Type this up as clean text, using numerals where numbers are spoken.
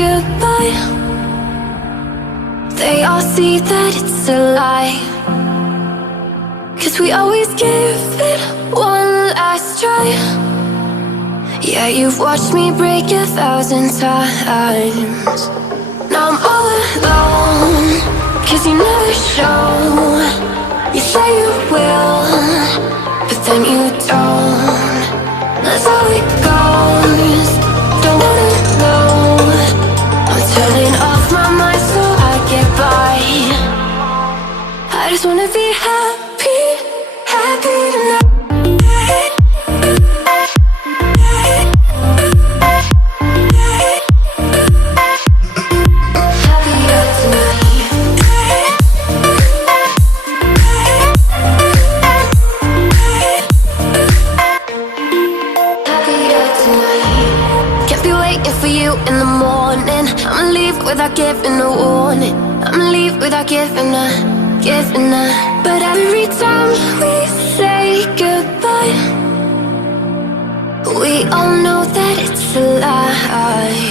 goodbye, they all see that it's a lie. 'Cause we always give it one last try. Yeah, you've watched me break 1,000 times. Now I'm all alone, 'cause you never show. You say you will, but then you don't. That's how it goes. Don't wanna know. I'm turning off my mind so I get by. I just wanna be happy, happy tonight. In the morning, I'ma leave without giving a warning. I'ma leave without giving a. But every time we say goodbye, we all know that it's a lie.